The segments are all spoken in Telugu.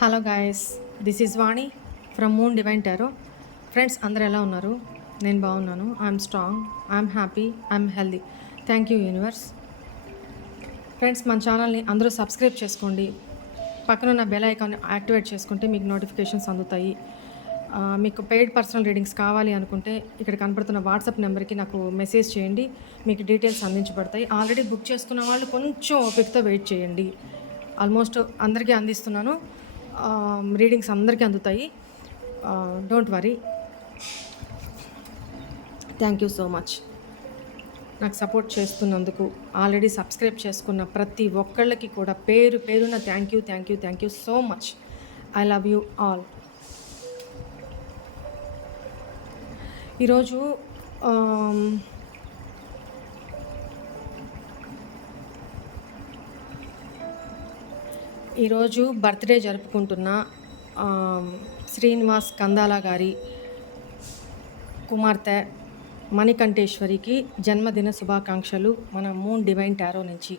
Hello guys this is Vani from moon divine tarot. Friends అందరు ఎలా ఉన్నారు? నేను బాగున్నాను. I'm strong I'm happy I'm healthy. Thank you universe. Friends మన ఛానల్ని అందరూ సబ్స్క్రైబ్ చేసుకోండి. పక్కన ఉన్న బెల్ ఐకాన్ యాక్టివేట్ చేసుకుంటే మీకు నోటిఫికేషన్స్ అందుతాయి. మీకు పెయిడ్ పర్సనల్ రీడింగ్స్ కావాలి అనుకుంటే ఇక్కడ కనపడుతున్న వాట్సాప్ నెంబర్కి నాకు మెసేజ్ చేయండి. మీకు డీటెయిల్స్ అందించబడతాయి. ఆల్రెడీ బుక్ చేసుకున్న వాళ్ళు కొంచెం ఓపికతో వెయిట్ చేయండి. ఆల్మోస్ట్ అందరికీ అందిస్తున్నాను. రీడింగ్స్ అందరికీ అందుతాయి. Don't worry thank you so much నాకు సపోర్ట్ చేస్తున్నందుకు ఆల్రెడీ సబ్స్క్రైబ్ చేసుకున్న ప్రతి ఒక్కళ్ళకి కూడా పేరు పేరున thank you thank you thank you so much I love you all ఈరోజు ఈరోజు బర్త్డే జరుపుకుంటున్న శ్రీనివాస్ కందాల గారి కుమార్తె మణికంఠేశ్వరికి జన్మదిన శుభాకాంక్షలు. మన మూన్ డివైన్ టారో నుంచి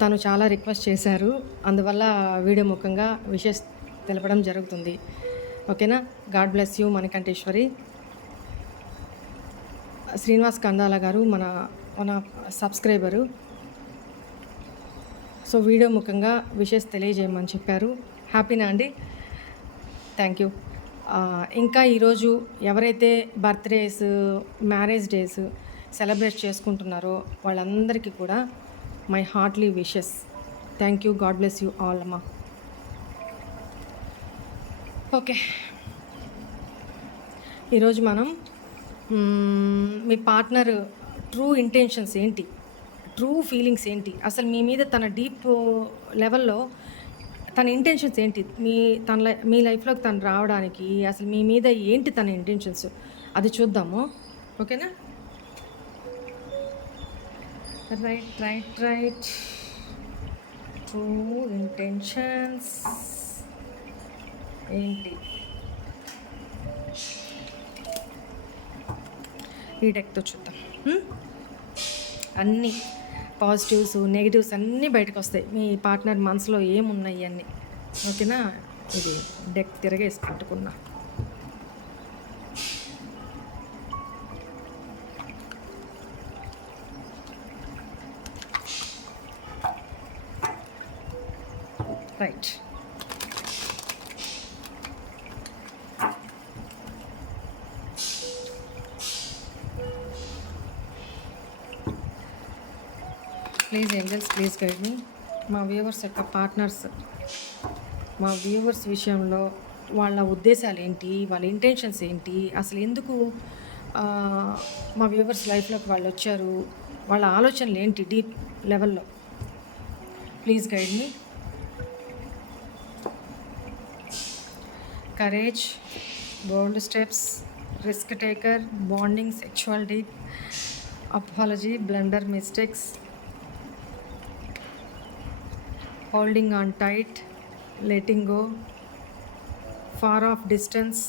తను చాలా రిక్వెస్ట్ చేశారు. అందువల్ల వీడియో ముఖంగా విషెస్ తెలపడం జరుగుతుంది. ఓకేనా? God bless you Manikanteshwari. Srinivas Kandala garu మన మన సబ్స్క్రైబరు. సో వీడియో ముఖంగా విషెస్ తెలియజేయమని చెప్పారు. హ్యాపీనా అండి? Thank you. ఇంకా ఈరోజు ఎవరైతే బర్త్డేస్ మ్యారేజ్ డేస్ సెలబ్రేట్ చేసుకుంటున్నారో వాళ్ళందరికీ కూడా my heartly wishes. Thank you. God bless you all అమ్మా. ఓకే. ఈరోజు మనం మీ పార్ట్నర్ ట్రూ ఇంటెన్షన్స్ ఏంటి? ట్రూ ఫీలింగ్స్ ఏంటి? అసలు మీ మీద తన డీప్ లెవెల్లో తన ఇంటెన్షన్స్ ఏంటి? మీ తన మీ లైఫ్లోకి తను రావడానికి అసలు మీ మీద ఏంటి తన ఇంటెన్షన్స్? అది చూద్దాము. ఓకేనా? Right right right. True intentions ఏంటి? ఈ డెక్తో చూద్దాం. అన్నీ. పాజిటివ్స్ నెగిటివ్స్ అన్నీ బయటకు వస్తాయి. మీ పార్ట్నర్ మనసులో ఏమున్నాయి అన్నీ. ఓకేనా? ఇది డెక్ తిరగేసి పెట్టుకున్నా. ఏంజల్స్ ప్లీజ్ గైడ్ మీ మా వ్యూవర్స్ యొక్క పార్ట్నర్స్ మా వ్యూవర్స్ విషయంలో వాళ్ళ ఉద్దేశాలు ఏంటి వాళ్ళ ఇంటెన్షన్స్ ఏంటి అసలు ఎందుకు మా వ్యూవర్స్ లైఫ్లోకి వాళ్ళు వచ్చారు వాళ్ళ ఆలోచనలు ఏంటి డీప్ లెవెల్లో please guide me courage bold steps risk taker bonding sexuality apology blunder mistakes holding on tight, letting go, far off distance,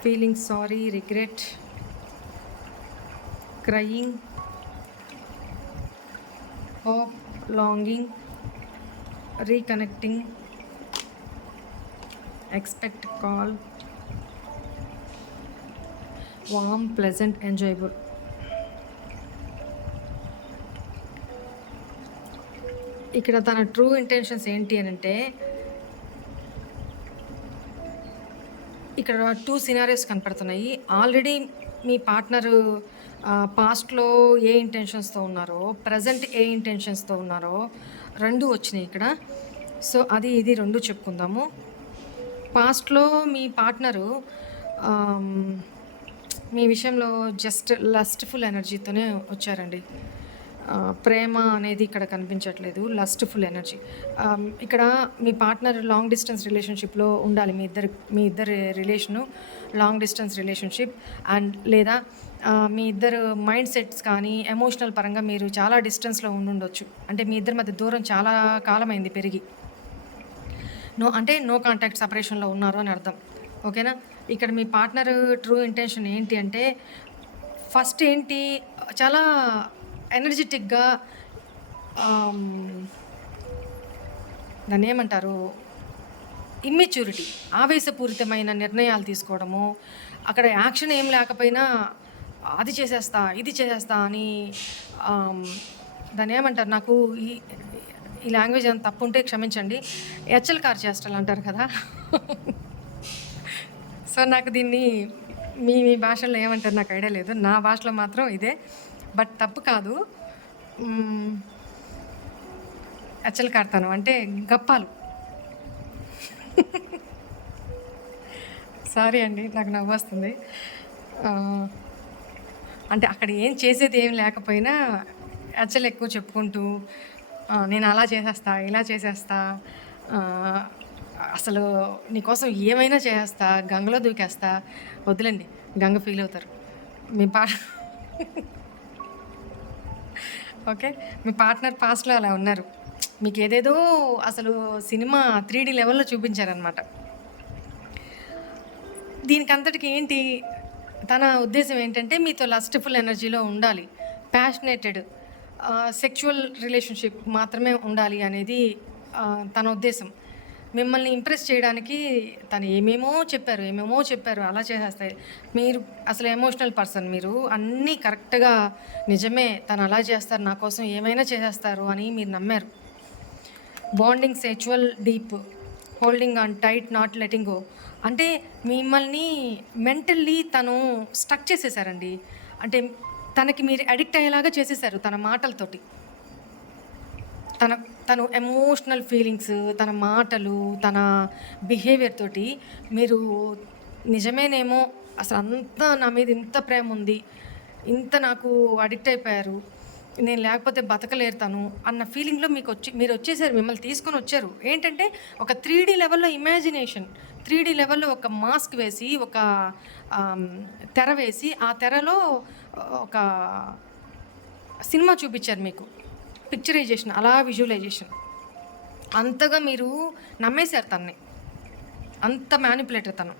feeling sorry, regret, crying, hope, longing, reconnecting, expect call, warm, pleasant, enjoyable. ఇక్కడ తన ట్రూ ఇంటెన్షన్స్ ఏంటి అని అంటే ఇక్కడ టూ సినారియోస్ కనపడుతున్నాయి. ఆల్రెడీ మీ పార్ట్నరు పాస్ట్లో ఏ ఇంటెన్షన్స్తో ఉన్నారో ప్రజెంట్ ఏ ఇంటెన్షన్స్తో ఉన్నారో రెండు వచ్చినాయి ఇక్కడ. సో అది ఇది రెండు చెప్పుకుందాము. పాస్ట్లో మీ పార్ట్నరు మీ విషయంలో జస్ట్ లస్ట్ఫుల్ ఎనర్జీతోనే వచ్చారండి. ప్రేమ అనేది ఇక్కడ కనిపించట్లేదు లస్ట్ఫుల్ ఎనర్జీ ఇక్కడ మీ పార్ట్నర్ లాంగ్ డిస్టెన్స్ రిలేషన్షిప్లో ఉండాలి మీ ఇద్దరు మీ ఇద్దరు relation long distance relationship and లేదా మీ ఇద్దరు మైండ్ సెట్స్ కానీ ఎమోషనల్ పరంగా మీరు చాలా డిస్టెన్స్లో ఉండుండొచ్చు. అంటే మీ ఇద్దరి మధ్య దూరం చాలా కాలమైంది పెరిగి. నో అంటే నో కాంటాక్ట్ సపరేషన్లో ఉన్నారు అని అర్థం. ఓకేనా ఇక్కడ మీ పార్ట్నర్ ట్రూ ఇంటెన్షన్ ఏంటి అంటే ఫస్ట్ ఏంటి చాలా ఎనర్జెటిక్గా దాన్ని ఏమంటారు? ఇమ్మెచ్యూరిటీ ఆవేశపూరితమైన నిర్ణయాలు తీసుకోవడము అక్కడ యాక్షన్ ఏం లేకపోయినా అది చేసేస్తా ఇది చేసేస్తా అని దాన్ని ఏమంటారు? నాకు ఈ ఈ లాంగ్వేజ్ ఏమైనా తప్పు ఉంటే క్షమించండి. హెచ్చల్ కార్ చేస్టల్ అంటారు కదా. సో నాకు దీన్ని మీ మీ భాషల్లో ఏమంటారు? నాకు ఐడియా లేదు. నా భాషలో మాత్రం ఇదే. బట్ తప్పు కాదు. అచ్చలు కాడతాను అంటే గప్పాలు. సారీ అండి నాకు నవ్వు వస్తుంది అంటే అక్కడ ఏం చేసేది ఏం లేకపోయినా అచ్చలు ఎక్కువ చెప్పుకుంటూ నేను అలా చేసేస్తా ఇలా చేసేస్తా అసలు నీకోసం ఏమైనా చేసేస్తా గంగలో దూకేస్తా వదిలేండి గంగ ఫీల్ అవుతారు. మీ పా ఓకే? మీ పార్ట్నర్ పాస్ట్లో అలా ఉన్నారు. మీకు ఏదేదో అసలు సినిమా త్రీ డీ లెవెల్లో చూపించారనమాట దీనికంతటికి ఏంటి? తన ఉద్దేశం ఏంటంటే మీతో లస్ట్ఫుల్ ఎనర్జీలో ఉండాలి. ప్యాషనేటెడ్ సెక్షువల్ రిలేషన్షిప్ మాత్రమే ఉండాలి అనేది తన ఉద్దేశం. మిమ్మల్ని ఇంప్రెస్ చేయడానికి తను ఏమేమో చెప్పారు ఏమేమో చెప్పారు అలా చేసేస్తాయి మీరు అసలు ఎమోషనల్ పర్సన్ మీరు. అన్నీ కరెక్ట్గా నిజమే తను అలా చేస్తారు నా కోసం ఏమైనా చేసేస్తారు అని మీరు నమ్మారు. Bonding sexual deep holding on tight not letting go అంటే మిమ్మల్ని మెంటల్లీ తను స్టక్ చేసేసారండి. అంటే తనకి మీరు అడిక్ట్ అయ్యేలాగా చేసేసారు తన మాటలతోటి. తన తను ఎమోషనల్ ఫీలింగ్స్ తన మాటలు తన బిహేవియర్ తోటి మీరు నిజమేనేమో అసలు అంత నా మీద ఇంత ప్రేమ ఉంది ఇంత నాకు అడిక్ట్ అయిపోయారు నేను లేకపోతే బతకలేరు తను అన్న ఫీలింగ్లో మీకు వచ్చి మీరు వచ్చేసారు మిమ్మల్ని తీసుకొని వచ్చారు. ఏంటంటే ఒక త్రీ డీ లెవెల్లో ఇమాజినేషన్ త్రీ డీ లెవెల్లో ఒక మాస్క్ వేసి ఒక తెర వేసి ఆ తెరలో ఒక సినిమా చూపించారు మీకు. పిక్చరైజేషన్ అలా విజువలైజేషన్ అంతగా మీరు నమ్మేశారు తన్ని. అంత మ్యానిపులేటర్ తను.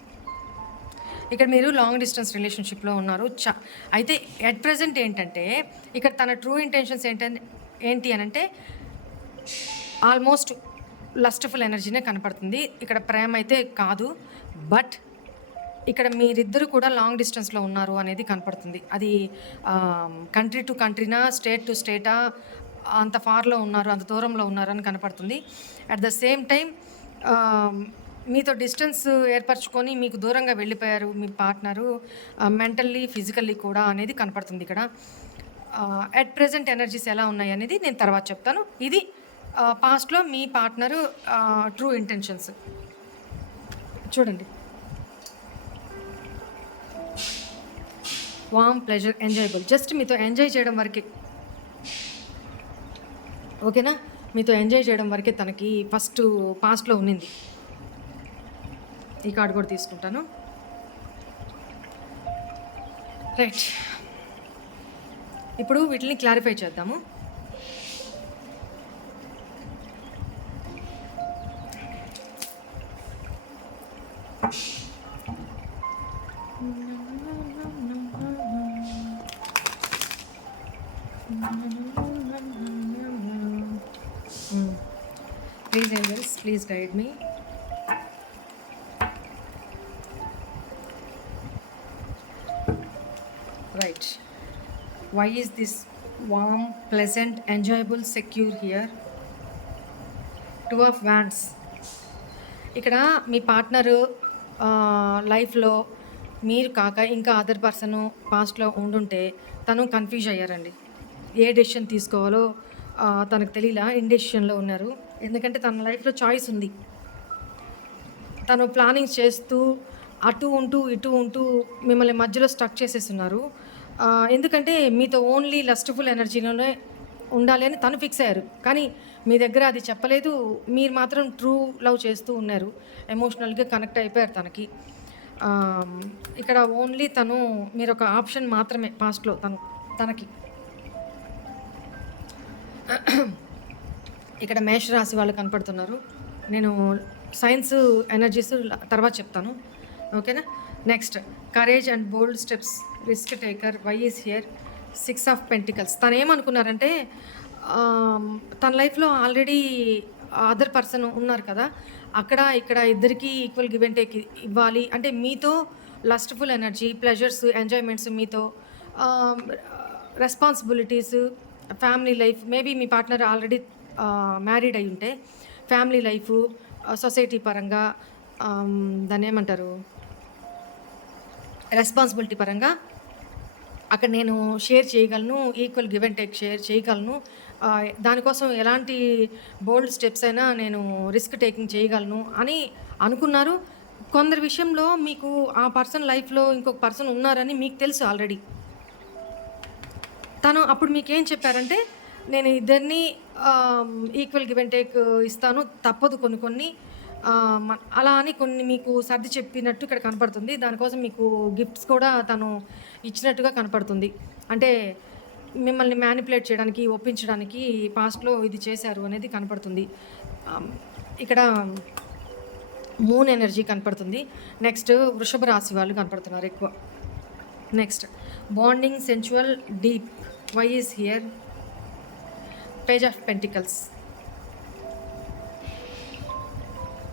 ఇక్కడ మీరు లాంగ్ డిస్టెన్స్ రిలేషన్షిప్లో ఉన్నారు. చా అయితే ఎట్ ప్రజెంట్ ఏంటంటే ఇక్కడ తన ట్రూ ఇంటెన్షన్స్ ఏంటంటే ఏంటి అని అంటే ఆల్మోస్ట్ లస్ట్ఫుల్ ఎనర్జీనే కనపడుతుంది. ఇక్కడ ప్రేమ అయితే కాదు బట్ ఇక్కడ మీరిద్దరు కూడా లాంగ్ డిస్టెన్స్లో ఉన్నారు అనేది కనపడుతుంది. అది కంట్రీ టు కంట్రీనా స్టేట్ టు స్టేటా అంత ఫార్లో ఉన్నారు అంత దూరంలో ఉన్నారు అని కనపడుతుంది అట్ ద సేమ్ టైం మీతో డిస్టెన్స్ ఏర్పరచుకొని మీకు దూరంగా వెళ్ళిపోయారు మీ పార్ట్నరు మెంటల్లీ ఫిజికల్లీ కూడా అనేది కనపడుతుంది ఇక్కడ. అట్ ప్రజెంట్ ఎనర్జీస్ ఎలా ఉన్నాయి అనేది నేను తర్వాత చెప్తాను. ఇది పాస్ట్లో మీ పార్ట్నరు ట్రూ ఇంటెన్షన్స్ చూడండి. వామ్ ప్లెజర్ ఎంజాయబుల్ జస్ట్ మీతో ఎంజాయ్ చేయడం వరకే. ఓకేనా? మీతో ఎంజాయ్ చేయడం వరకే తనకి ఫస్ట్ పాస్ట్లో ఉన్నింది. ఈ కార్డు కూడా తీసుకుంటాను. రైట్. ఇప్పుడు వీటిని క్లారిఫై చేద్దాము. Please angels please guide me right why is this warm pleasant enjoyable secure here two of wands ఇక్కడ మీ పార్ట్నరు లైఫ్లో మీరు కాక ఇంకా అదర్ పర్సన్ పాస్ట్లో ఉండుంటే తను కన్ఫ్యూజ్ అయ్యారండి. ఏ డెసిషన్ తీసుకోవాలో తనకు తెలియలా ఇండెసిషన్లో ఉన్నారు. ఎందుకంటే తన లైఫ్లో చాయిస్ ఉంది. తను ప్లానింగ్ చేస్తూ అటు ఉంటూ ఇటు ఉంటూ మిమ్మల్ని మధ్యలో స్టక్ చేసేస్తున్నారు. ఎందుకంటే మీతో ఓన్లీ లస్ట్ఫుల్ ఎనర్జీలోనే ఉండాలి అని తను ఫిక్స్ అయ్యారు. కానీ మీ దగ్గర అది చెప్పలేదు. మీరు మాత్రం ట్రూ లవ్ చేస్తూ ఉన్నారు. ఎమోషనల్గా కనెక్ట్ అయిపోయారు తనకి. ఇక్కడ ఓన్లీ తను మీరు ఒక ఆప్షన్ మాత్రమే పాస్ట్లో తను తనకి. ఇక్కడ మేషరాశి వాళ్ళు కనపడుతున్నారు. నేను సైన్స్ ఎనర్జీస్ తర్వాత చెప్తాను. ఓకేనా? Next courage and bold steps risk taker why is here six of pentacles తను ఏమనుకున్నారంటే తన లైఫ్లో ఆల్రెడీ అదర్ పర్సన్ ఉన్నారు కదా. అక్కడ ఇక్కడ ఇద్దరికి ఈక్వల్ గివ్ అండ్ టేక్ ఇవ్వాలి. అంటే మీతో లస్ట్ఫుల్ ఎనర్జీ ప్లెజర్స్ ఎంజాయ్మెంట్స్ మీతో రెస్పాన్సిబిలిటీస్ ఫ్యామిలీ లైఫ్ మేబీ మీ పార్ట్నర్ ఆల్రెడీ మ్యారీడ్ అయి ఉంటే ఫ్యామిలీ లైఫ్ సొసైటీ పరంగా దాన్ని ఏమంటారు? రెస్పాన్సిబిలిటీ పరంగా అక్కడ నేను షేర్ చేయగలను equal give and take share చేయగలను. దానికోసం ఎలాంటి బోల్డ్ స్టెప్స్ అయినా నేను రిస్క్ టేకింగ్ చేయగలను అని అనుకున్నారు. కొందరి విషయంలో మీకు ఆ పర్సన్ లైఫ్లో ఇంకొక పర్సన్ ఉన్నారని మీకు తెలుసు ఆల్రెడీ. తను అప్పుడు మీకు ఏం చెప్పారంటే నేను ఇద్దరిని ఈక్వల్ గివ్ అండ్ టేక్ ఇస్తాను. తప్పదు కొన్ని కొన్ని. మ- అలా అని కొన్ని మీకు సర్ది చెప్పినట్టు ఇక్కడ కనపడుతుంది. దానికోసం మీకు గిఫ్ట్స్ కూడా తను ఇచ్చినట్టుగా కనపడుతుంది. అంటే మిమ్మల్ని మ్యానిపులేట్ చేయడానికి ఒప్పించడానికి పాస్ట్లో ఇది చేశారు అనేది కనపడుతుంది. ఇక్కడ మూన్ ఎనర్జీ కనపడుతుంది. నెక్స్ట్ వృషభ రాశి వాళ్ళు కనపడుతున్నారు ఎక్కువ. Next bonding sensual deep why is here page of pentacles.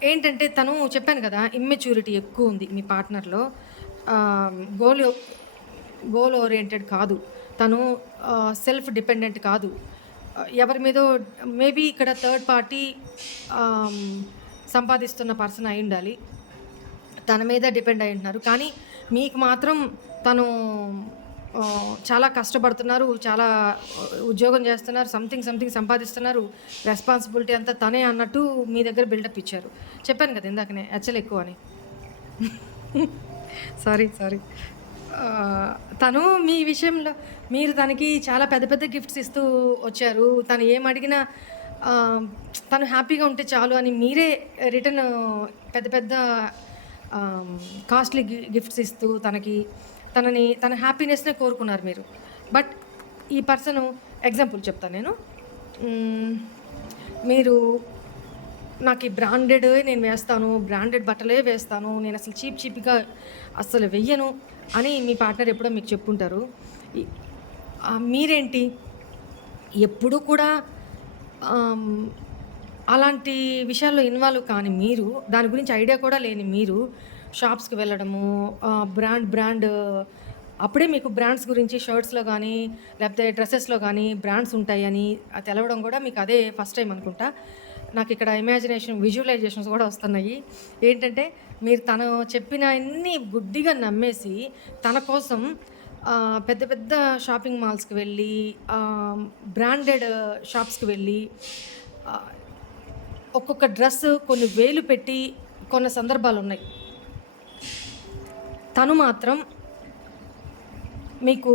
ఏంటంటే తను చెప్పాను కదా ఇమ్మెచ్యూరిటీ ఎక్కువ ఉంది మీ పార్ట్నర్లో. గోల్ గోల్ ఓరియంటెడ్ కాదు. తను సెల్ఫ్ డిపెండెంట్ కాదు. ఎవరి మీదో మేబీ ఇక్కడ థర్డ్ పార్టీ సంపాదిస్తున్న పర్సన్ అయి ఉండాలి. తన మీద డిపెండ్ అయి ఉంటున్నారు. కానీ మీకు మాత్రం తను చాలా కష్టపడుతున్నారు చాలా ఉద్యోగం చేస్తున్నారు సంథింగ్ సంథింగ్ సంపాదిస్తున్నారు రెస్పాన్సిబిలిటీ అంతా తనే అన్నట్టు మీ దగ్గర బిల్డప్ ఇచ్చారు. చెప్పాను కదా ఇందాకనే హెచ్చలు ఎక్కువ అని. సారీ సారీ తను మీ విషయంలో మీరు తనకి చాలా పెద్ద పెద్ద గిఫ్ట్స్ ఇస్తూ వచ్చారు. తను ఏం అడిగినా తను హ్యాపీగా ఉంటే చాలు అని మీరే రిటర్న్ పెద్ద పెద్ద కాస్ట్లీ గిఫ్ట్స్ ఇస్తూ తనకి తనని తన హ్యాపీనెస్నే కోరుకున్నారు మీరు. బట్ ఈ పర్సన్ ఎగ్జాంపుల్ చెప్తాను నేను. మీరు నాకు ఈ బ్రాండెడ్ నేను వేస్తాను బ్రాండెడ్ బట్టలే వేస్తాను నేను అసలు చీప్ చీప్గా అసలు వెయ్యను అని మీ పార్ట్నర్ ఎప్పుడో మీకు చెప్పుంటారు. మీరేంటి? ఎప్పుడు కూడా అలాంటి విషయాల్లో ఇన్వాల్వ్ కాని మీరు దాని గురించి ఐడియా కూడా లేని మీరు షాప్స్కి వెళ్ళడము బ్రాండ్ బ్రాండ్ అప్పుడే మీకు బ్రాండ్స్ గురించి షర్ట్స్లో కానీ లేకపోతే డ్రెస్సెస్లో కానీ బ్రాండ్స్ ఉంటాయని అది తెలవడం కూడా మీకు అదే ఫస్ట్ టైం అనుకుంటా. నాకు ఇక్కడ ఇమాజినేషన్ విజువలైజేషన్స్ కూడా వస్తున్నాయి. ఏంటంటే మీరు తను చెప్పిన అన్ని గుడ్డిగా నమ్మేసి తన కోసం పెద్ద పెద్ద షాపింగ్ మాల్స్కి వెళ్ళి బ్రాండెడ్ షాప్స్కి వెళ్ళి ఒక్కొక్క డ్రెస్ కొన్ని వేలు పెట్టి కొన్ని సందర్భాలు ఉన్నాయి తను మాత్రం మీకు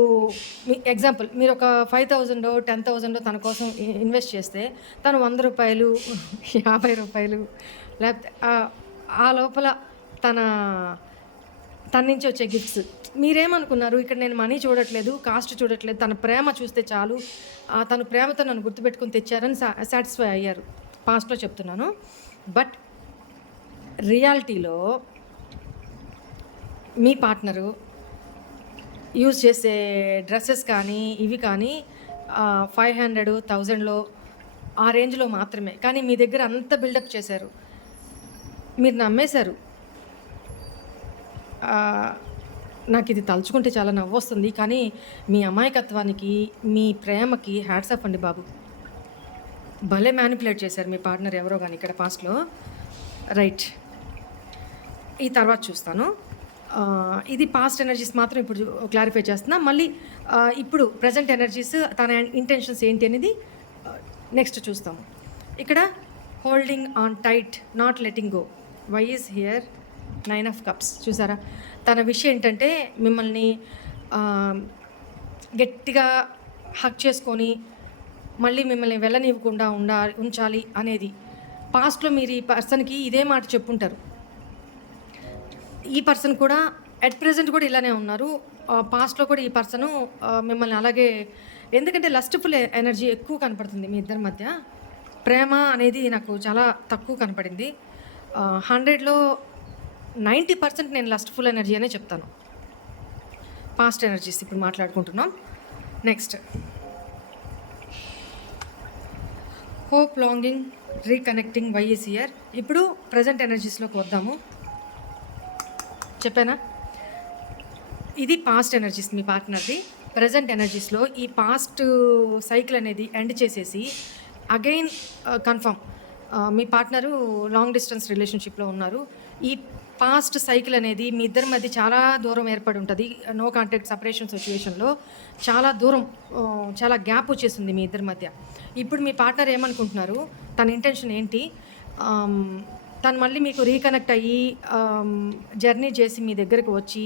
మీ ఎగ్జాంపుల్ మీరు ఒక ఫైవ్ థౌజండ్ టెన్ థౌజండ్ తన కోసం ఇన్వెస్ట్ చేస్తే తను వంద రూపాయలు యాభై రూపాయలు లేకపోతే ఆ- లోపల తన తన నుంచి వచ్చే గిఫ్ట్స్ మీరేమనుకున్నారు? ఇక్కడ నేను మనీ చూడట్లేదు కాస్ట్ చూడట్లేదు తన ప్రేమ చూస్తే చాలు ఆ, ప్రేమతో నన్ను గుర్తుపెట్టుకుని తెచ్చారని సాటిస్ఫై అయ్యారు. పాస్ట్లో చెప్తున్నాను. బట్ రియాలిటీలో మీ పార్ట్నరు యూజ్ చేసే డ్రెస్సెస్ కానీ ఇవి కానీ ఫైవ్ హండ్రెడ్ థౌజండ్లో ఆ రేంజ్లో మాత్రమే. కానీ మీ దగ్గర అంత బిల్డప్ చేశారు. మీరు నమ్మేశారు. నాకు ఇది తలుచుకుంటే చాలా నవ్వు వస్తుంది కానీ మీ అమాయకత్వానికి మీ ప్రేమకి హ్యాట్సప్ అండి బాబు. భలే మ్యానిపులేట్ చేశారు మీ పార్ట్నర్ ఎవరో కానీ ఇక్కడ పాస్ట్లో. రైట్. ఈ తర్వాత చూస్తాను. ఇది పాస్ట్ ఎనర్జీస్ మాత్రం ఇప్పుడు క్లారిఫై చేస్తున్నా. మళ్ళీ ఇప్పుడు ప్రజెంట్ ఎనర్జీస్ తన ఇంటెన్షన్స్ ఏంటి అనేది నెక్స్ట్ చూస్తాము. ఇక్కడ holding on tight not letting go why is here nine of cups చూసారా? తన విషయం ఏంటంటే మిమ్మల్ని గట్టిగా హక్ చేసుకొని మళ్ళీ మిమ్మల్ని వెళ్ళనివ్వకుండా ఉండా ఉంచాలి అనేది. పాస్ట్లో మీరు ఈ పర్సన్కి ఇదే మాట చెప్పుంటారు. ఈ పర్సన్ కూడా అట్ ప్రెసెంట్ కూడా ఇలానే ఉన్నారు. పాస్ట్లో కూడా ఈ పర్సను మిమ్మల్ని అలాగే ఎందుకంటే లస్ట్ఫుల్ ఎనర్జీ ఎక్కువ కనపడుతుంది మీ ఇద్దరి మధ్య. ప్రేమ అనేది నాకు చాలా తక్కువ కనపడింది. హండ్రెడ్లో నైంటీ పర్సెంట్ నేను లస్ట్ఫుల్ ఎనర్జీ అనే చెప్తాను. పాస్ట్ ఎనర్జీస్ ఇప్పుడు మాట్లాడుకుంటున్నాం. Next hope longing reconnecting why is here ఇప్పుడు ప్రజెంట్ ఎనర్జీస్లోకి వద్దాము. చెప్పానా? ఇది పాస్ట్ ఎనర్జీస్ మీ పార్ట్నర్ది ప్రజెంట్ ఎనర్జీస్లో ఈ పాస్ట్ సైకిల్ అనేది ఎండ్ చేసేసి అగైన్ కన్ఫర్మ్ uh, uh, మీ పార్ట్నరు లాంగ్ డిస్టెన్స్ రిలేషన్షిప్లో ఉన్నారు. ఈ పాస్ట్ సైకిల్ అనేది మీ ఇద్దరి మధ్య చాలా దూరం ఏర్పడి ఉంటుంది. నో కాంటాక్ట్ సపరేషన్ సిచ్యువేషన్లో చాలా దూరం uh, చాలా గ్యాప్ వచ్చేసింది మీ ఇద్దరి మధ్య. ఇప్పుడు మీ పార్ట్నర్ ఏమనుకుంటున్నారు? తన ఇంటెన్షన్ ఏంటి? Um, తను మళ్ళీ మీకు రీకనెక్ట్ అయ్యి జర్నీ చేసి మీ దగ్గరకు వచ్చి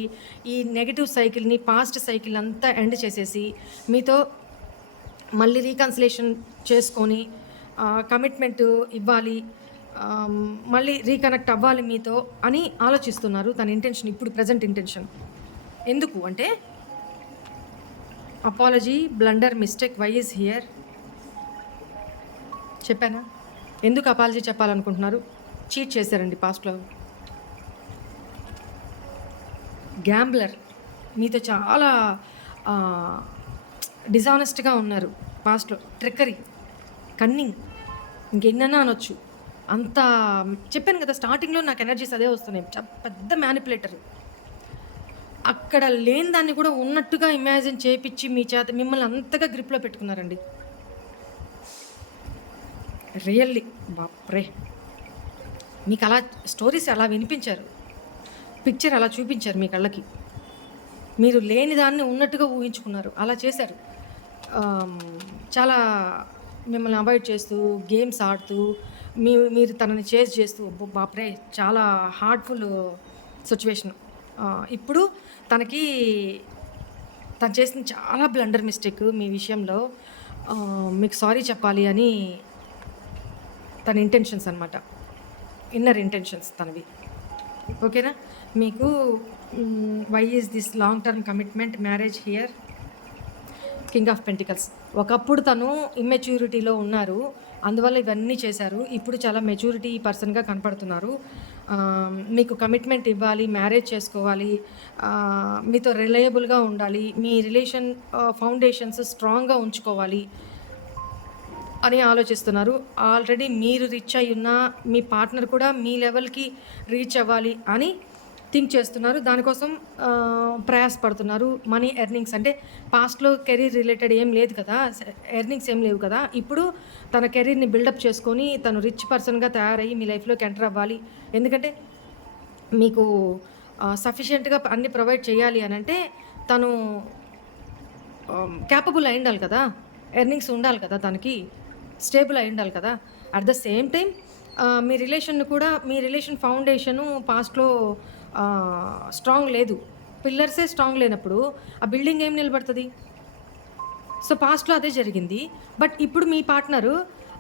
ఈ నెగిటివ్ సైకిల్ని పాస్ట్ సైకిల్ అంతా ఎండ్ చేసేసి మీతో మళ్ళీ రీకన్సిలేషన్ చేసుకొని కమిట్మెంట్ ఇవ్వాలి మళ్ళీ రీకనెక్ట్ అవ్వాలి మీతో అని ఆలోచిస్తున్నారు తన ఇంటెన్షన్ ఇప్పుడు ప్రజెంట్ ఇంటెన్షన్ ఎందుకు అంటే apology blunder mistake why is here చెప్పానా? ఎందుకు అపాలజీ చెప్పాలనుకుంటున్నారు? చీట్ చేశారండి పాస్ట్లో గ్యాంబ్లర్. మీతో చాలా డిజానెస్ట్గా ఉన్నారు పాస్ట్లో ట్రిక్కరీ. కన్నింగ్. ఇంకెన్నైనా అనొచ్చు. అంత చెప్పాను కదా స్టార్టింగ్లో నాకు ఎనర్జీస్ అదే వస్తున్నాయి. పెద్ద మ్యానిపులేటర్ అక్కడ లేని దాన్ని కూడా ఉన్నట్టుగా ఇమాజిన్ చేపించి మీ చేత మిమ్మల్ని అంతగా గ్రిప్లో పెట్టుకున్నారండి. రియల్లీ. బాప్రే. మీకు అలా స్టోరీస్ అలా వినిపించారు. పిక్చర్ అలా చూపించారు మీ కళ్ళకి. మీరు లేని దాన్ని ఉన్నట్టుగా ఊహించుకున్నారు. అలా చేశారు. చాలా మిమ్మల్ని అవాయిడ్ చేస్తూ గేమ్స్ ఆడుతూ మీ మీరు తనని చేజ్ చేస్తూ బాప్రే చాలా హార్ట్ఫుల్ సిచ్యువేషన్. ఇప్పుడు తనకి తను చేసిన చాలా బ్లండర్ మిస్టేక్ మీ విషయంలో మీకు సారీ చెప్పాలి అని తన ఇంటెన్షన్స్ అనమాట ఇన్నర్ ఇంటెన్షన్స్ తనవి. ఓకేనా? మీకు why is this long term commitment marriage here king of pentacles ఒకప్పుడు తను ఇమ్మెచ్యూరిటీలో ఉన్నారు. అందువల్ల ఇవన్నీ చేశారు. ఇప్పుడు చాలా మెచ్యూరిటీ పర్సన్గా కనపడుతున్నారు. మీకు కమిట్మెంట్ ఇవ్వాలి మ్యారేజ్ చేసుకోవాలి మీతో రిలయబుల్గా ఉండాలి మీ రిలేషన్ ఫౌండేషన్స్ స్ట్రాంగ్గా ఉంచుకోవాలి అని ఆలోచిస్తున్నారు. ఆల్రెడీ మీరు రీచ్ అయి ఉన్న మీ పార్ట్నర్ కూడా మీ లెవెల్కి రీచ్ అవ్వాలి అని థింక్ చేస్తున్నారు. దానికోసం ప్రయాసపడుతున్నారు. మనీ ఎర్నింగ్స్ అంటే పాస్ట్లో కెరీర్ రిలేటెడ్ ఏం లేదు కదా. ఎర్నింగ్స్ ఏం లేవు కదా. ఇప్పుడు తన కెరీర్ని బిల్డప్ చేసుకొని తను రిచ్ పర్సన్గా తయారయ్యి మీ లైఫ్లోకి ఎంటర్ అవ్వాలి. ఎందుకంటే మీకు సఫిషియెంట్గా అన్ని ప్రొవైడ్ చేయాలి అని అంటే తను క్యాపబుల్ అయి ఉండాలి కదా. ఎర్నింగ్స్ ఉండాలి కదా తనకి. స్టేబుల్ అయి ఉండాలి కదా. అట్ ద సేమ్ టైం మీ రిలేషన్ కూడా మీ రిలేషన్ ఫౌండేషను పాస్ట్లో స్ట్రాంగ్ లేదు. పిల్లర్సే స్ట్రాంగ్ లేనప్పుడు ఆ బిల్డింగ్ ఏం నిలబడుతుంది? సో పాస్ట్లో అదే జరిగింది. బట్ ఇప్పుడు మీ పార్ట్నరు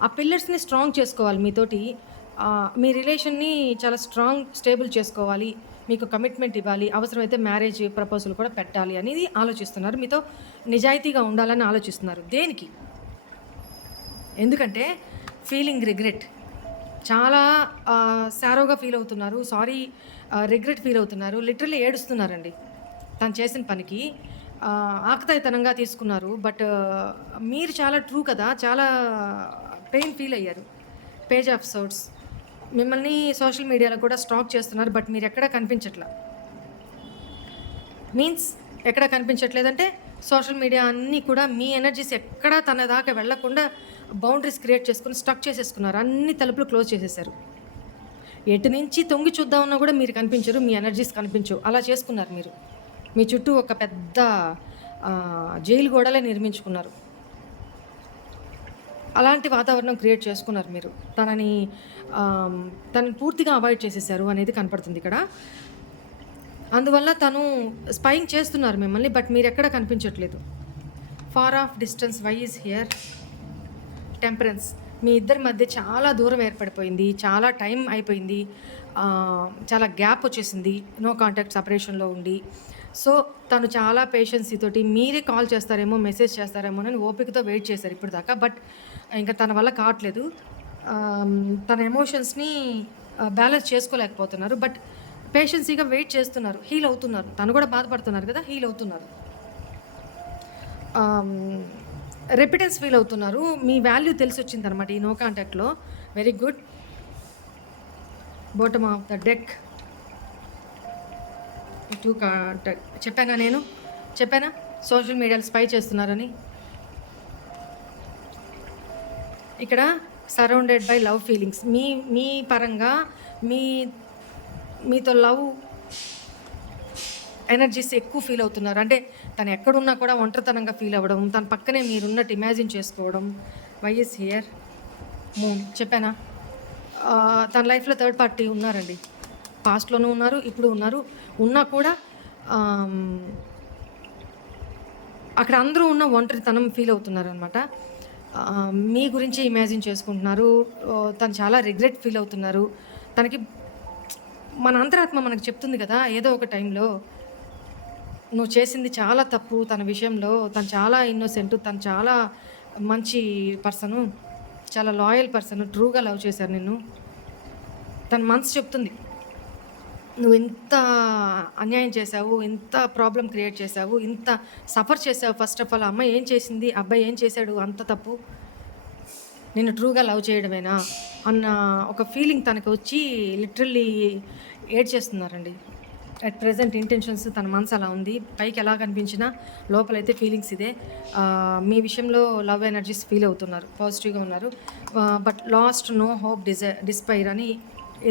ఆ పిల్లర్స్ని స్ట్రాంగ్ చేసుకోవాలి మీతోటి. మీ రిలేషన్ని చాలా స్ట్రాంగ్ స్టేబుల్ చేసుకోవాలి. మీకు కమిట్మెంట్ ఇవ్వాలి. అవసరమైతే మ్యారేజ్ ప్రపోజల్ కూడా పెట్టాలి అనేది ఆలోచిస్తున్నారు. మీతో నిజాయితీగా ఉండాలని ఆలోచిస్తున్నారు. దేనికి? ఎందుకంటే ఫీలింగ్ రిగ్రెట్ చాలా సారోగా ఫీల్ అవుతున్నారు సారీ రిగ్రెట్ ఫీల్ అవుతున్నారు లిటరలీ ఏడుస్తున్నారండి. తను చేసిన పనికి ఆకతాయితనంగా తీసుకున్నారు బట్ మీరు చాలా ట్రూ కదా చాలా పెయిన్ ఫీల్ అయ్యారు. పేజ్ ఆఫ్ సోర్ట్స్ మిమ్మల్ని సోషల్ మీడియాలో కూడా స్టాక్ చేస్తున్నారు బట్ మీరు ఎక్కడా కనిపించట్లా? మీన్స్ ఎక్కడ కనిపించట్లేదంటే సోషల్ మీడియా అన్నీ కూడా మీ ఎనర్జీస్ ఎక్కడా తన దాకా వెళ్ళకుండా బౌండరీస్ క్రియేట్ చేసుకుని స్టక్ చేసేసుకున్నారు. అన్ని తలుపులు క్లోజ్ చేసేసారు. ఎటు నుంచి తొంగి చూద్దామన్నా కూడా మీరు కనిపించరు మీ ఎనర్జీస్ కనిపించవు. అలా చేసుకున్నారు మీరు. మీ చుట్టూ ఒక పెద్ద జైలు గోడలే నిర్మించుకున్నారు. అలాంటి వాతావరణం క్రియేట్ చేసుకున్నారు మీరు. తనని తనని పూర్తిగా అవాయిడ్ చేసేసారు అనేది కనపడుతుంది ఇక్కడ. అందువల్ల తను స్పైయింగ్ చేస్తున్నారు మిమ్మల్ని బట్ మీరు ఎక్కడ కనిపించట్లేదు. Far off distance why is here? Temperance. మీ ఇద్దరి మధ్య చాలా దూరం ఏర్పడిపోయింది చాలా టైం అయిపోయింది చాలా గ్యాప్ వచ్చేసింది నో కాంటాక్ట్ సపరేషన్లో ఉండి. సో తను చాలా పేషెన్సీతోటి మీరే కాల్ చేస్తారేమో మెసేజ్ చేస్తారేమో అని ఓపికతో వెయిట్ చేశారు ఇప్పుడు దాకా బట్ ఇంకా తన వల్ల కావట్లేదు. తన ఎమోషన్స్ని బ్యాలెన్స్ చేసుకోలేకపోతున్నారు. బట్ పేషెన్సీగా వెయిట్ చేస్తున్నారు హీల్ అవుతున్నారు. తను కూడా బాధపడుతున్నారు కదా హీల్ అవుతున్నారు. రెపిటెన్స్ ఫీల్ అవుతున్నారు. మీ వాల్యూ తెలిసి వచ్చింది అనమాట ఈ నో కాంటాక్ట్లో very good bottom of the deck two contact చెప్పానా నేను? చెప్పానా? సోషల్ మీడియాలో స్పై చేస్తున్నారని. ఇక్కడ సరౌండెడ్ బై లవ్ ఫీలింగ్స్ మీ మీ పరంగా మీ మీతో లవ్ ఎనర్జీస్ ఎక్కువ ఫీల్ అవుతున్నారు. అంటే తను ఎక్కడున్నా కూడా ఒంటరితనంగా ఫీల్ అవ్వడం తన పక్కనే మీరున్నట్టు ఇమాజిన్ చేసుకోవడం. వైఎస్ హియర్ మూన్ చెప్పానా? తన లైఫ్లో థర్డ్ పార్టీ ఉన్నారండి. పాస్ట్లోనూ ఉన్నారు ఇప్పుడు ఉన్నారు. ఉన్నా కూడా అక్కడ అందరూ ఉన్న ఒంటరితనం ఫీల్ అవుతున్నారు అనమాట మీ గురించి ఇమాజిన్ చేసుకుంటున్నారు. తను చాలా రిగ్రెట్ ఫీల్ అవుతున్నారు. తనకి మన అంతరాత్మ మనకు చెప్తుంది కదా ఏదో ఒక టైంలో. నువ్వు చేసింది చాలా తప్పు తన విషయంలో. తను చాలా ఇన్నోసెంట్ తను చాలా మంచి పర్సను చాలా లాయల్ పర్సన్ ట్రూగా లవ్ చేశారు నిన్ను. తన మనసు చెప్తుంది. నువ్వు ఇంత అన్యాయం చేశావు ఇంత ప్రాబ్లం క్రియేట్ చేశావు ఇంత సఫర్ చేసావు ఫస్ట్ ఆఫ్ ఆల్ అమ్మాయి ఏం చేసింది అబ్బాయి ఏం చేశాడు అంత తప్పు. నిన్ను ట్రూగా లవ్ చేయడమేనా? అన్న ఒక ఫీలింగ్ తనకు వచ్చి లిటరల్లీ ఏడ్ చేస్తున్నారండి అట్ ప్రజెంట్ ఇంటెన్షన్స్ తన మనసు అలా ఉంది. పైకి ఎలా కనిపించినా లోపలైతే ఫీలింగ్స్ ఇదే. మీ విషయంలో లవ్ ఎనర్జీస్ ఫీల్ అవుతున్నారు. పాజిటివ్గా ఉన్నారు. బట్ లాస్ట్ నో హోప్ డిజై డిస్పైర్ అని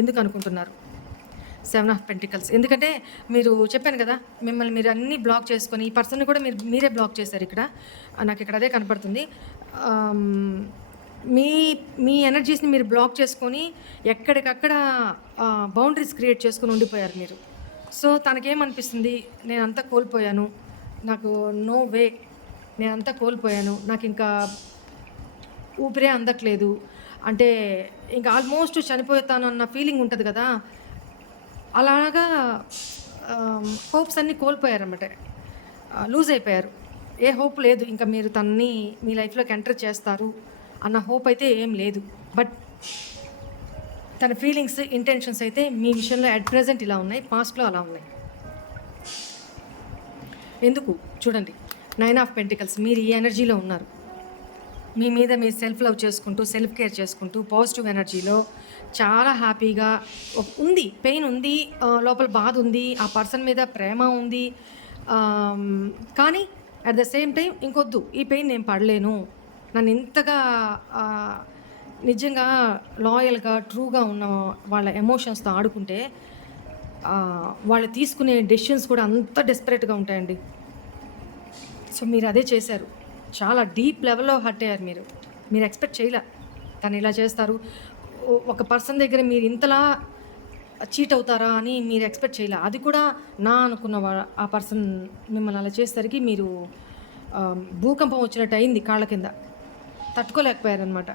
ఎందుకు అనుకుంటున్నారు? సెవెన్ ఆఫ్ పెంటికల్స్ ఎందుకంటే మీరు చెప్పాను కదా మిమ్మల్ని మీరు అన్నీ బ్లాక్ చేసుకొని ఈ పర్సన్ కూడా మీరు మీరే బ్లాక్ చేశారు ఇక్కడ. నాకు ఇక్కడ అదే కనపడుతుంది. మీ మీ ఎనర్జీస్ని మీరు బ్లాక్ చేసుకొని ఎక్కడికక్కడ బౌండరీస్ క్రియేట్ చేసుకొని ఉండిపోయారు మీరు. సో తనకేమనిపిస్తుంది నేను అంతా కోల్పోయాను. నాకు నో వే నేనంతా కోల్పోయాను. నాకు ఇంకా ఊపిరే అందట్లేదు. అంటే ఇంకా ఆల్మోస్ట్ చనిపోతాను అన్న ఫీలింగ్ ఉంటుంది కదా. అలాగా హోప్స్ అన్నీ కోల్పోయారన్నమాట. లూజ్ అయిపోయారు. ఏ హోప్ లేదు. ఇంకా మీరు తనని మీ లైఫ్లోకి ఎంటర్ చేస్తారు అన్న హోప్ అయితే ఏం లేదు. బట్ తన ఫీలింగ్స్ ఇంటెన్షన్స్ అయితే మీ విషయంలో అట్ ప్రజెంట్ ఇలా ఉన్నాయి పాస్ట్లో అలా ఉన్నాయి. ఎందుకు? చూడండి నైన్ ఆఫ్ పెంటికల్స్ మీరు ఈ ఎనర్జీలో ఉన్నారు. మీ మీద మీరు సెల్ఫ్ లవ్ చేసుకుంటూ సెల్ఫ్ కేర్ చేసుకుంటూ పాజిటివ్ ఎనర్జీలో చాలా హ్యాపీగా ఉంది పెయిన్ ఉంది లోపల బాధ ఉంది ఆ పర్సన్ మీద ప్రేమ ఉంది కానీ అట్ ద సేమ్ టైం ఇంకొద్దు ఈ పెయిన్ నేను పడలేను. నన్ను ఇంతగా నిజంగా లాయల్గా ట్రూగా ఉన్న వాళ్ళ ఎమోషన్స్తో ఆడుకుంటే వాళ్ళు తీసుకునే డెసిషన్స్ కూడా అంత డెస్పరేట్గా ఉంటాయండి. సో మీరు అదే చేశారు. చాలా డీప్ లెవెల్లో హర్ట్ అయ్యారు మీరు. మీరు ఎక్స్పెక్ట్ చేయలే. తను ఇలా చేస్తారు. ఒక పర్సన్ దగ్గర మీరు ఇంతలా చీట్ అవుతారా అని మీరు ఎక్స్పెక్ట్ చేయలే. అది కూడా నా అనుకున్న ఆ పర్సన్ మిమ్మల్ని అలా చేసేసరికి మీరు భూకంపం వచ్చినట్టు అయింది కాళ్ళ కింద. తట్టుకోలేకపోయారనమాట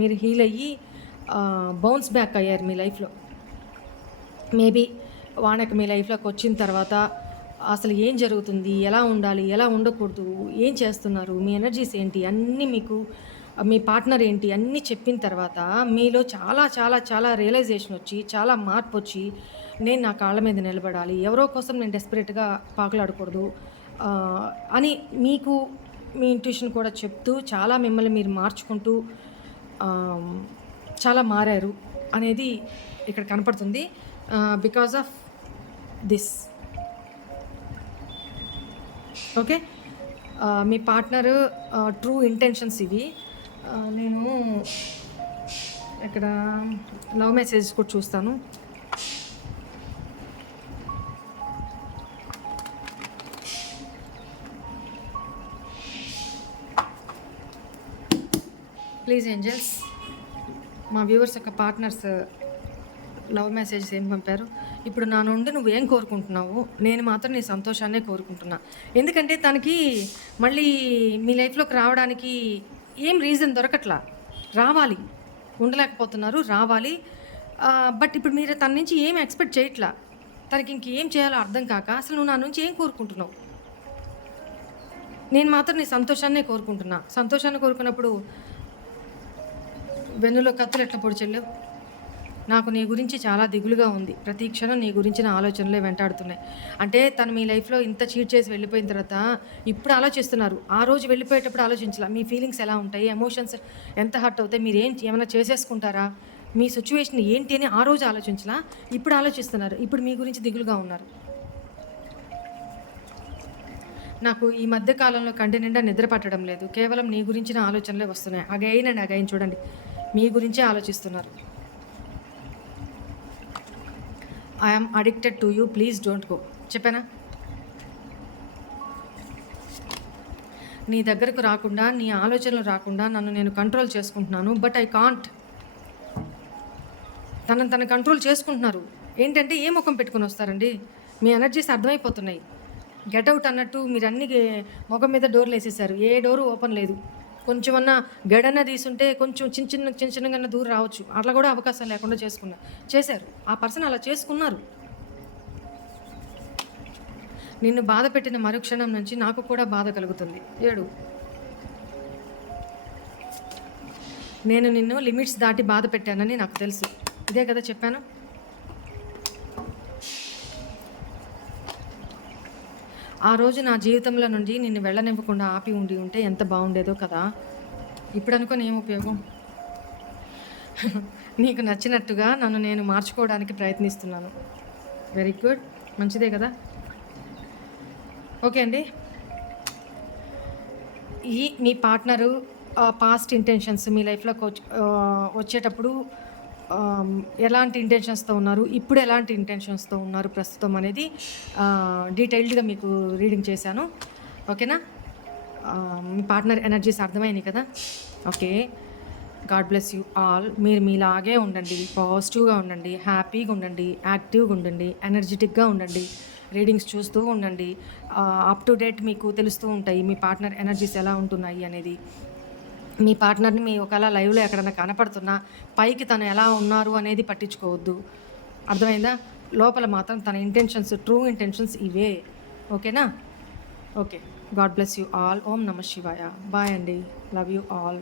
మీరు హీల్ అయ్యి బౌన్స్ బ్యాక్ అయ్యారు మీ లైఫ్లో. మేబీ వానకి మీ లైఫ్లోకి వచ్చిన తర్వాత అసలు ఏం జరుగుతుంది ఎలా ఉండాలి ఎలా ఉండకూడదు ఏం చేస్తున్నారు మీ ఎనర్జీస్ ఏంటి అన్నీ మీకు మీ పార్ట్నర్ ఏంటి అన్నీ చెప్పిన తర్వాత మీలో చాలా చాలా చాలా రియలైజేషన్ వచ్చి చాలా మార్పు వచ్చి నేను నా కాళ్ళ మీద నిలబడాలి ఎవరో కోసం నేను డెస్పరేట్గా పాకులాడకూడదు అని మీకు మీ ఇంట్యూషన్ కూడా చెప్తూ చాలా మిమ్మల్ని మీరు మార్చుకుంటూ చాలా మారారు అనేది ఇక్కడ కనపడుతుంది. బికాస్ ఆఫ్ దిస్ ఓకే మీ పార్ట్నర్ ట్రూ ఇంటెన్షన్స్ ఇవి. నేను ఇక్కడ లవ్ మెసేజ్ కూడా చూస్తాను. Please angels. మా వ్యూవర్స్ యొక్క పార్ట్నర్స్ లవ్ మెసేజెస్ ఏం పంపారు? ఇప్పుడు నా నుండి నువ్వు ఏం కోరుకుంటున్నావు? నేను మాత్రం నీ సంతోషాన్నే కోరుకుంటున్నా. ఎందుకంటే తనకి మళ్ళీ మీ లైఫ్లోకి రావడానికి ఏం రీజన్ దొరకట్లా. రావాలి. ఉండలేకపోతున్నారు రావాలి. బట్ ఇప్పుడు మీరు తన నుంచి ఏం ఎక్స్పెక్ట్ చేయట్లా? తనకి ఇంకేం చేయాలో అర్థం కాక అసలు నువ్వు నా నుంచి ఏం కోరుకుంటున్నావు? నేను మాత్రం నీ సంతోషాన్నే కోరుకుంటున్నా. సంతోషాన్ని కోరుకున్నప్పుడు వెన్నులో కత్తులు ఎట్లా పొడి నాకు నీ గురించి చాలా దిగులుగా ఉంది. ప్రతి క్షణం నీ గురించిన ఆలోచనలే వెంటాడుతున్నాయి. అంటే తను మీ లైఫ్లో ఇంత చీట్ చేసి వెళ్ళిపోయిన తర్వాత ఇప్పుడు ఆలోచిస్తున్నారు. ఆ రోజు వెళ్ళిపోయేటప్పుడు ఆలోచించాల. మీ ఫీలింగ్స్ ఎలా ఉంటాయి? ఎమోషన్స్ ఎంత హర్ట్ అవుతాయి? మీరు ఏం ఏమైనా చేసేసుకుంటారా? మీ సిచ్యువేషన్ ఏంటి అని ఆ రోజు ఆలోచించలా. ఇప్పుడు ఆలోచిస్తున్నారు. ఇప్పుడు మీ గురించి దిగులుగా ఉన్నారు. నాకు ఈ మధ్య కాలంలో కంటి నిండా నిద్ర పట్టడం లేదు. కేవలం నీ గురించిన ఆలోచనలే వస్తున్నాయి. అగైన్ అండ్ అగైన్ చూడండి. మీ గురించే ఆలోచిస్తున్నారు. I'm addicted to you please don't go చెప్పానా? నీ దగ్గరకు రాకుండా నీ ఆలోచనలు రాకుండా నన్ను నేను కంట్రోల్ చేసుకుంటున్నాను బట్ ఐ కాంట్ తనను తను కంట్రోల్ చేసుకుంటున్నారు. ఏంటంటే ఏ ముఖం పెట్టుకుని వస్తారండి? మీ ఎనర్జీస్ అర్థమైపోతున్నాయి. గెటౌట్ అన్నట్టు మీరు అన్ని ముఖం మీద డోర్లు వేసేసారు ఏ డోరు ఓపెన్ లేదు. కొంచెమన్నా గడన తీసుంటే కొంచెం చిన్న చిన్న చిన్న చిన్నగా దూరం రావచ్చు. అట్లా కూడా అవకాశం లేకుండా చేసుకున్నా. చేశారు. ఆ పర్సన్ అలా చేసుకున్నారు. నిన్ను బాధ పెట్టిన మరుక్షణం నుంచి నాకు కూడా బాధ కలుగుతుంది. ఏడు. నేను నిన్ను లిమిట్స్ దాటి బాధ పెట్టానని నాకు తెలుసు. ఇదే కదా చెప్పాను. ఆ రోజు నా జీవితంలో నుండి నిన్ను వెళ్ళనివ్వకుండా ఆపి ఉండి ఉంటే ఎంత బాగుండేదో కదా. ఇప్పుడు అనుకుని ఏం ఉపయోగం? నీకు నచ్చినట్టుగా నన్ను నేను మార్చుకోవడానికి ప్రయత్నిస్తున్నాను. వెరీ గుడ్ మంచిదే కదా? ఓకే అండి. ఈ మీ పార్ట్నరు పాస్ట్ ఇంటెన్షన్స్ మీ లైఫ్లోకి వచ్చి వచ్చేటప్పుడు ఎలాంటి ఇంటెన్షన్స్తో ఉన్నారు? ఇప్పుడు ఎలాంటి ఇంటెన్షన్స్తో ఉన్నారు ప్రస్తుతం అనేది డీటెయిల్డ్గా మీకు రీడింగ్ చేశాను. ఓకేనా? మీ పార్ట్నర్ ఎనర్జీస్ అర్థమైంది కదా? Okay. God bless you all మీరు మీలాగే ఉండండి. పాజిటివ్గా ఉండండి. హ్యాపీగా ఉండండి. యాక్టివ్గా ఉండండి. ఎనర్జెటిక్గా ఉండండి. రీడింగ్స్ చూస్తూ ఉండండి. అప్ టు డేట్ మీకు తెలుస్తూ ఉంటాయి. మీ పార్ట్నర్ ఎనర్జీస్ ఎలా ఉంటున్నాయి అనేది. మీ పార్ట్నర్ని మీ ఒకవేళ లైవ్లో ఎక్కడైనా కనపడుతున్నా పైకి తను ఎలా ఉన్నారు అనేది పట్టించుకోవద్దు. అర్థమైందా? లోపల మాత్రం తన ఇంటెన్షన్స్ ట్రూ ఇంటెన్షన్స్ ఇవే. ఓకేనా? Okay. God bless you all ఓం నమ శివాయ. బాయ్ అండి. Love you all